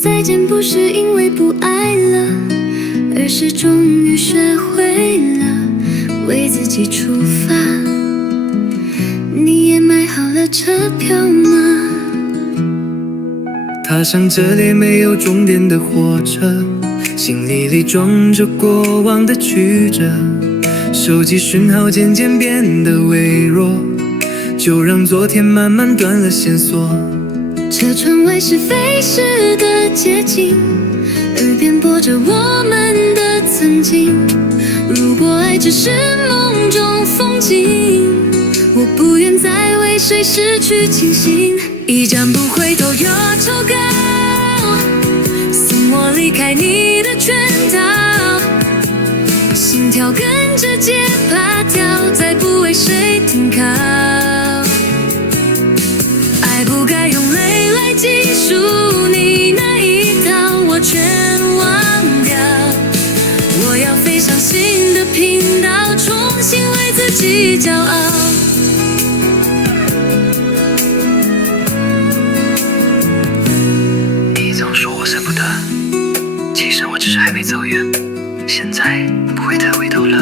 再见不是因为不爱了，而是终于学会了为自己出发。你也买好了车票吗？踏上这列没有终点的火车，行李里装着过往的曲折，手机讯号渐渐变得微弱，就让昨天慢慢断了线索。车窗外是飞逝的街景，耳边播着我们的曾经。如果爱只是梦中风景，我不愿再为谁失去清醒。一张不回头又抽高，送我离开你的圈套，心跳跟着节拍跳，再不为谁停靠。爱不该用泪来计数，你那一套我全忘掉。我要飞上新的频道，重新为自己骄傲。你总说我舍不得，其实我只是还没走远，现在不会再回头了。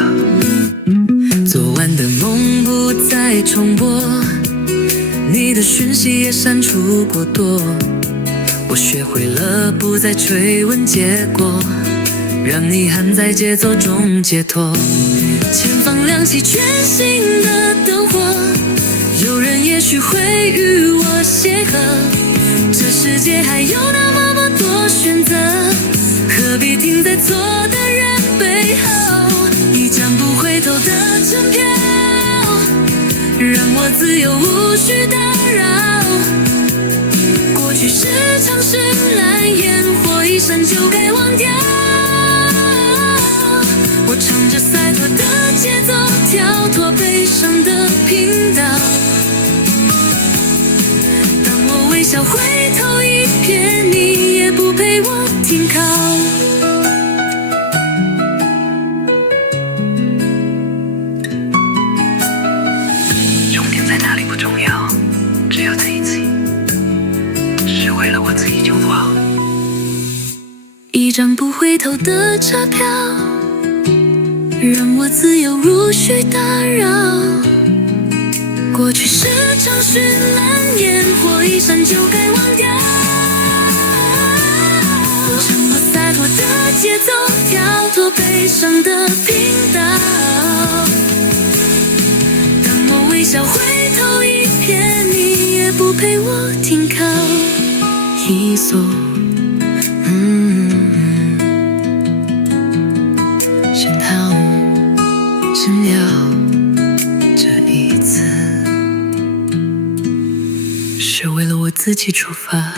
昨晚的梦不再重播，你的讯息也删除过多。我学会了不再追问结果，让遗憾在节奏中解脱。前方亮起全新的灯火，有人也许会与我邂逅。这世界还有那么多选择，何必停在错的人背后？一张不回头的车票，让我自由无需打扰。过去是场绚烂烟火，一闪就该忘掉。我唱着赛特的节奏，跳脱悲伤的频道。当我微笑回头一瞥，你也不陪我停靠。终点在哪里不重要，只有这一次，是为了我自己就好。一张不回头的车票，让我自由无需打扰。过去是场绚烂烟火，一闪就该忘掉。唱我洒脱的节奏，跳脱悲伤的频道。当我微笑回头一瞥，你也不陪我停靠。一锁先好，先了这一次，是为了我自己出发。